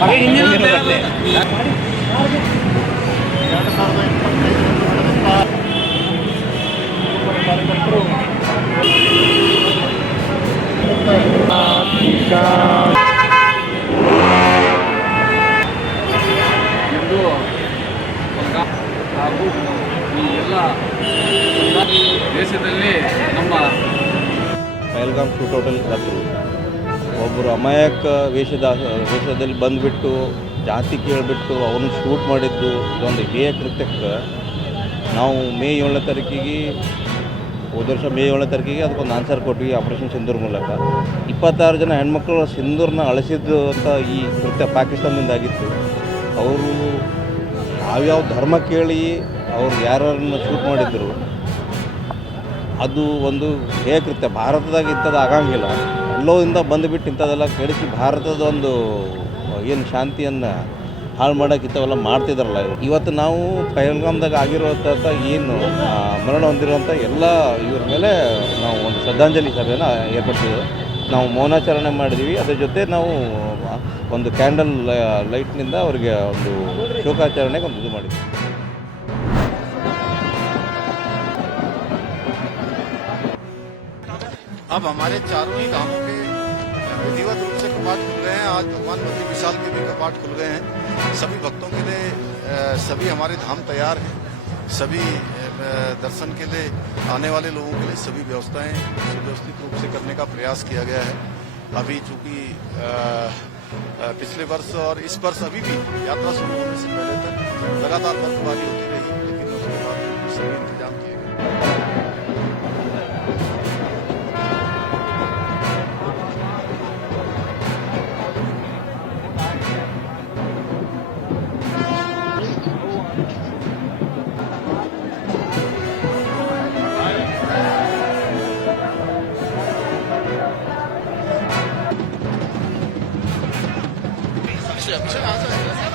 ಹಾಗೂ ಈ ಎಲ್ಲ ದೇಶದಲ್ಲಿ ನಮ್ಮ ಪಹಲ್ಗಾಮ್ ಶೂಟೌಟಲ್ಲಿ ಕತ್ತರು ಒಬ್ಬರು ಅಮಾಯಕ ವೇಷದಲ್ಲಿ ಬಂದುಬಿಟ್ಟು ಜಾತಿ ಕೇಳಿಬಿಟ್ಟು ಅವನು ಶೂಟ್ ಮಾಡಿದ್ದು ಇದೊಂದು ಹೇಯ ಕೃತ್ಯಕ್ಕೆ ನಾವು ಮೇ 7ನೇ ತಾರೀಕಿಗೆ ಹೋದ ವರ್ಷ ಮೇ 7ನೇ ತಾರೀಕಿಗೆ ಅದಕ್ಕೊಂದು ಆನ್ಸರ್ ಕೊಟ್ವಿ ಆಪರೇಷನ್ ಸಿಂಧೂರ್ ಮೂಲಕ 26 ಜನ ಹೆಣ್ಮಕ್ಳು ಸಿಂಧೂರನ್ನ ಅಳಿಸಿದ್ದು ಅಂತ ಈ ಕೃತ್ಯ ಪಾಕಿಸ್ತಾನದಿಂದ ಆಗಿತ್ತು. ಅವರು ಯಾವ್ಯಾವ ಧರ್ಮ ಕೇಳಿ ಅವ್ರು ಯಾರನ್ನು ಶೂಟ್ ಮಾಡಿದ್ರು ಅದು ಒಂದು ಹೇಯ ಕೃತ್ಯ. ಭಾರತದಾಗ ಇಂಥದ್ದು ಆಗಂಗಿಲ್ಲ. ಎಲ್ಲೋದಿಂದ ಬಂದುಬಿಟ್ಟು ಇಂಥದ್ದೆಲ್ಲ ಕೆಡಿಸಿ ಭಾರತದ ಒಂದು ಏನು ಶಾಂತಿಯನ್ನು ಹಾಳು ಮಾಡೋಕೆ ಇಂಥವೆಲ್ಲ ಮಾಡ್ತಿದ್ದಾರಲ್ಲ. ಇವತ್ತು ನಾವು ಪಹಲ್ಗಾಮ್ದಾಗ ಆಗಿರುವಂಥ ಏನು ಮರಣ ಹೊಂದಿರುವಂಥ ಎಲ್ಲ ಇವ್ರ ಮೇಲೆ ನಾವು ಒಂದು ಶ್ರದ್ಧಾಂಜಲಿ ಸಭೆಯನ್ನು ಏರ್ಪಡಿಸಿದ್ವಿ. ನಾವು ಮೌನಾಚರಣೆ ಮಾಡಿದ್ವಿ. ಅದ್ರ ಜೊತೆ ನಾವು ಒಂದು ಕ್ಯಾಂಡಲ್ ಲೈಟ್ನಿಂದ ಅವರಿಗೆ ಒಂದು ಶೋಕಾಚರಣೆಗೆ ಒಂದು ಇದು ಮಾಡಿದ್ವಿ. अब हमारे चारों ही धामों के विधिवत रूप से कपाट खुल गए हैं। आज भगवान बद्री विशाल के भी कपाट खुल गए हैं। सभी भक्तों के लिए सभी हमारे धाम तैयार हैं। सभी दर्शन के लिए आने वाले लोगों के लिए सभी व्यवस्थाएं सुव्यवस्थित रूप से करने का प्रयास किया गया है। अभी चूंकि पिछले वर्ष और इस वर्ष अभी भी यात्रा शुरू होने से पहले तक लगातार बर्फबारी होती रही, लेकिन उसके बाद सभी इंतजाम किए गए। अच्छा